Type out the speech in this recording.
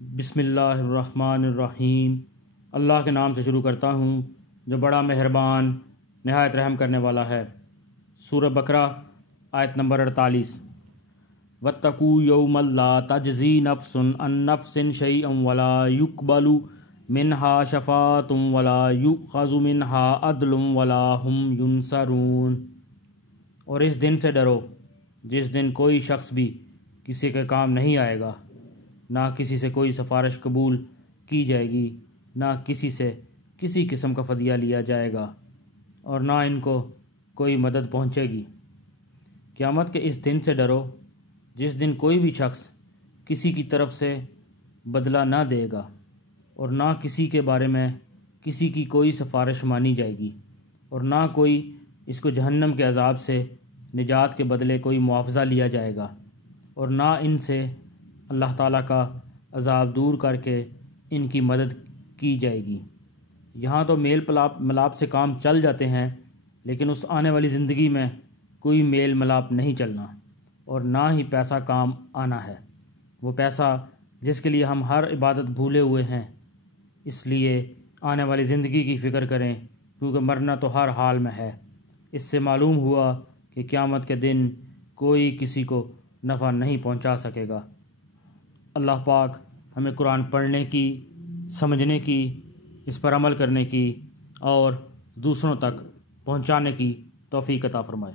بسم اللہ الرحمن الرحیم۔ اللہ کے نام سے شروع کرتا ہوں جو بڑا مہربان نہایت رحم کرنے والا ہے۔ سورہ بقرہ آیت نمبر 48۔ وَاتَّقُوا يَوْمًا لَا تَجْزِي نَفْسٌ عَن نَفْسٍ شَيْئًا وَلَا يُقْبَلُ مِنْهَا شَفَاعَةٌ وَلَا يُؤْخَذُ مِنْهَا عَدْلٌ وَلَا هُمْ يُنصَرُونَ۔ اور اس دن سے ڈرو جس دن کوئی شخص بھی کسی کے کام نہیں آئے گا، نہ کسی سے کوئی سفارش قبول کی جائے گی، نہ کسی سے کسی قسم کا فدیہ لیا جائے گا، اور نہ ان کو کوئی مدد پہنچے گی۔ قیامت کے اس دن سے ڈرو جس دن کوئی بھی شخص کسی کی طرف سے بدلہ نہ دے گا، اور نہ کسی کے بارے میں کسی کی کوئی سفارش مانی جائے گی، اور نہ کوئی اس کو جہنم کے عذاب سے نجات کے بدلے کوئی معاوضہ لیا جائے گا، اور نہ ان سے اللہ تعالیٰ کا عذاب دور کر کے ان کی مدد کی جائے گی۔ یہاں تو میل ملاپ سے کام چل جاتے ہیں، لیکن اس آنے والی زندگی میں کوئی میل ملاپ نہیں چلنا، اور نہ ہی پیسہ کام آنا ہے، وہ پیسہ جس کے لیے ہم ہر عبادت بھولے ہوئے ہیں۔ اس لیے آنے والی زندگی کی فکر کریں، کیونکہ مرنا تو ہر حال میں ہے۔ اس سے معلوم ہوا کہ قیامت کے دن کوئی کسی کو نفع نہیں پہنچا سکے گا۔ اللہ پاک ہمیں قرآن پڑھنے کی، سمجھنے کی، اس پر عمل کرنے کی اور دوسروں تک پہنچانے کی توفیق عطا فرمائے۔